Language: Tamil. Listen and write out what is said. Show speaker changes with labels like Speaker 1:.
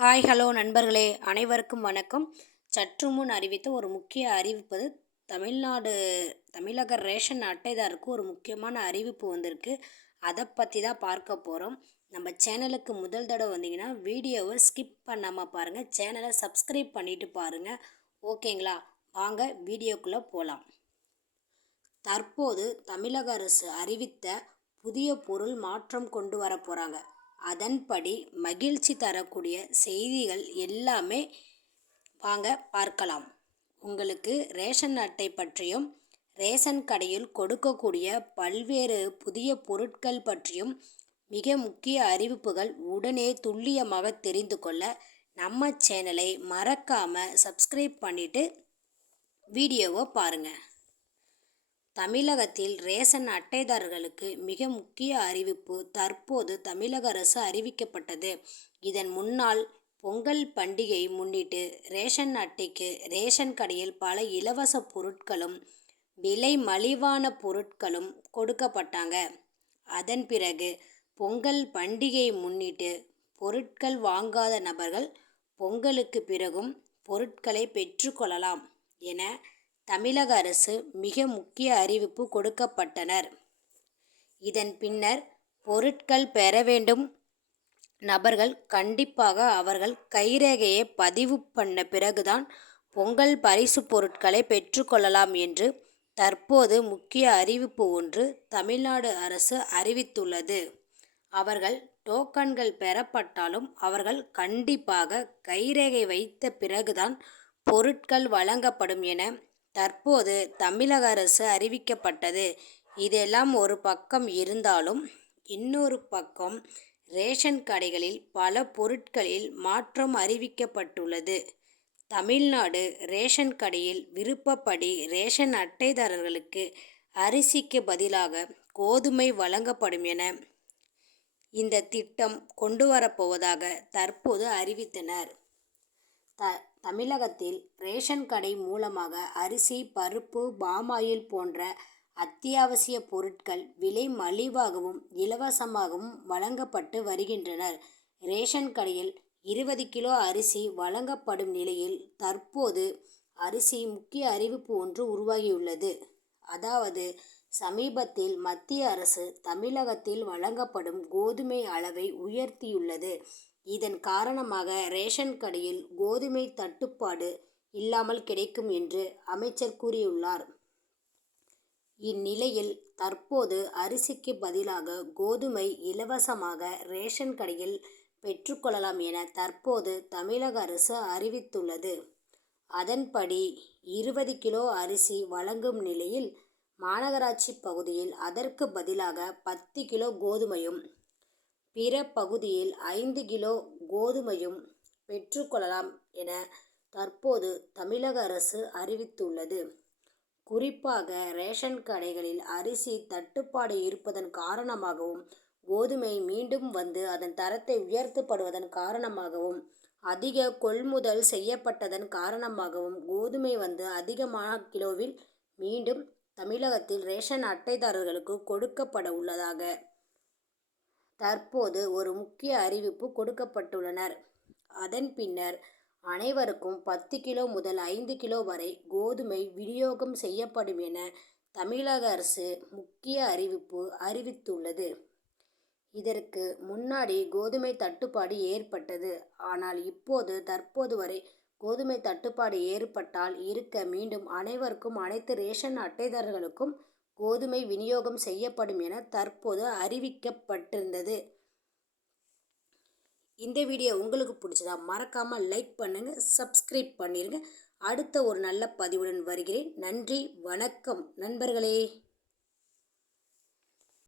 Speaker 1: ஹாய் ஹலோ நண்பர்களே. அனைவருக்கும் வணக்கம். சற்று முன் அறிவித்த ஒரு முக்கிய அறிவிப்பது தமிழ்நாடு தமிழக ரேஷன் அட்டைதாருக்கு ஒரு முக்கியமான அறிவிப்பு வந்திருக்கு. அதை பற்றி தான் பார்க்க போகிறோம் நம்ம சேனலுக்கு முதல் தடவை வந்தீங்கன்னா வீடியோவை ஸ்கிப் பண்ணாமல் பாருங்கள் சேனலை சப்ஸ்கிரைப் பண்ணிவிட்டு பாருங்கள் ஓகேங்களா? வாங்க வீடியோக்குள்ளே போகலாம் தற்போது தமிழக அரசு அறிவித்த புதிய பொருள் மாற்றம் கொண்டு வர போகிறாங்க அதன்படி மகிழ்ச்சி தரக்கூடிய செய்திகள் எல்லாமே வாங்க பார்க்கலாம். உங்களுக்கு ரேஷன் அட்டை பற்றியும் ரேஷன் கடையில் கொடுக்கக்கூடிய பல்வேறு புதிய பொருட்கள் பற்றியும் மிக முக்கிய அறிவிப்புகள் உடனே துல்லியமாக தெரிந்து கொள்ள நம்ம சேனலை மறக்காமல் சப்ஸ்கிரைப் பண்ணிவிட்டு வீடியோவை பாருங்கள் தமிழகத்தில் ரேஷன் அட்டைதாரர்களுக்கு மிக முக்கிய அறிவிப்பு தற்போது தமிழக அரசு அறிவிக்கப்பட்டது. இதன் முன்னால் பொங்கல் பண்டிகை முன்னிட்டு ரேஷன் அட்டைக்கு ரேஷன் கடையில் பல இலவச பொருட்களும் விலை மலிவான பொருட்களும் கொடுக்கப்பட்டாங்க. அதன் பிறகு பொங்கல் பண்டிகையை முன்னிட்டு பொருட்கள் வாங்காத நபர்கள் பொங்கலுக்கு பிறகும் பொருட்களை பெற்றுக்கொள்ளலாம் என தமிழக அரசு மிக முக்கிய அறிவிப்பு கொடுக்கப்பட்டனர். இதன் பின்னர் பொருட்கள் பெற வேண்டும். நபர்கள் கண்டிப்பாக அவர்கள் கைரேகையை பதிவு பண்ண பிறகுதான் பொங்கல் பரிசு பொருட்களை பெற்றுக்கொள்ளலாம் என்று தற்போது முக்கிய அறிவிப்பு ஒன்று தமிழ்நாடு அரசு அறிவித்துள்ளது. அவர்கள் டோக்கன்கள் பெறப்பட்டாலும் அவர்கள் கண்டிப்பாக கைரேகை வைத்த பிறகுதான் பொருட்கள் வழங்கப்படும் என தற்போது தமிழக அரசு அறிவிக்கப்பட்டது. இதெல்லாம் ஒரு பக்கம் இருந்தாலும் இன்னொரு பக்கம் ரேஷன் கடைகளில் பல பொருட்களில் மாற்றம் அறிவிக்கப்பட்டுள்ளது. தமிழ்நாடு ரேஷன் கடையில் விருப்பப்படி ரேஷன் அட்டைதாரர்களுக்கு அரிசிக்கு பதிலாக கோதுமை வழங்கப்படும் என இந்த திட்டம் கொண்டு வரப்போவதாக தற்போது அறிவித்தனர். த தமிழகத்தில் ரேஷன் கடை மூலமாக அரிசி பருப்பு பாமாயில் போன்ற அத்தியாவசிய பொருட்கள் விலை மலிவாகவும் இலவசமாகவும் வழங்கப்பட்டு வருகின்றனர். ரேஷன் கடையில் இருபது கிலோ அரிசி வழங்கப்படும் நிலையில் தற்போது அரிசி முக்கிய அறிவிப்பு ஒன்று உருவாகியுள்ளது. அதாவது சமீபத்தில் மத்திய அரசு தமிழகத்தில் வழங்கப்படும் கோதுமை அளவை உயர்த்தியுள்ளது. இதன் காரணமாக ரேஷன் கடையில் கோதுமை தட்டுப்பாடு இல்லாமல் கிடைக்கும் என்று அமைச்சர் கூறியுள்ளார். இந்நிலையில் தற்போது அரிசிக்கு பதிலாக கோதுமை இலவசமாக ரேஷன் கடையில் பெற்றுக்கொள்ளலாம் என தற்போது தமிழக அரசு அறிவித்துள்ளது. அதன்படி இருபது கிலோ அரிசி வழங்கும் நிலையில் மாநகராட்சி பகுதியில் அதற்கு பதிலாக பத்து கிலோ கோதுமையும் பிற பகுதியில் ஐந்து கிலோ கோதுமையும் பெற்றுக்கொள்ளலாம் என தற்போது தமிழக அரசு அறிவித்துள்ளது. குறிப்பாக ரேஷன் கடைகளில் அரிசி தட்டுப்பாடு இருப்பதன் காரணமாகவும் கோதுமை மீண்டும் வந்து அதன் தரத்தை உயர்த்தப்படுவதன் காரணமாகவும் அதிக கொள்முதல் செய்யப்பட்டதன் காரணமாகவும் கோதுமை வந்து அதிகமான கிலோவில் மீண்டும் தமிழகத்தில் ரேஷன் அட்டைதாரர்களுக்கு கொடுக்கப்பட உள்ளதாக தற்போது ஒரு முக்கிய அறிவிப்பு கொடுக்கப்பட்டுள்ளனர். அதன் பின்னர் அனைவருக்கும் பத்து கிலோ முதல் ஐந்து கிலோ வரை கோதுமை விநியோகம் செய்யப்படும் என தமிழக அரசு முக்கிய அறிவிப்பு அறிவித்துள்ளது. இதற்கு முன்னாடி கோதுமை தட்டுப்பாடு ஏற்பட்டது. ஆனால் இப்போது தற்போது வரை கோதுமை தட்டுப்பாடு ஏற்பட்டால் இருக்க மீண்டும் அனைவருக்கும் அனைத்து ரேஷன் அட்டைதாரர்களுக்கும் கோதுமை விநியோகம் செய்யப்படும் என தற்போது அறிவிக்கப்பட்டிருந்தது. இந்த வீடியோ உங்களுக்கு பிடிச்சதா மறக்காமல் லைக் பண்ணுங்கள் சப்ஸ்கிரைப் பண்ணிடுங்க அடுத்த ஒரு நல்ல பதிவுடன் வருகிறேன். நன்றி வணக்கம் நண்பர்களே.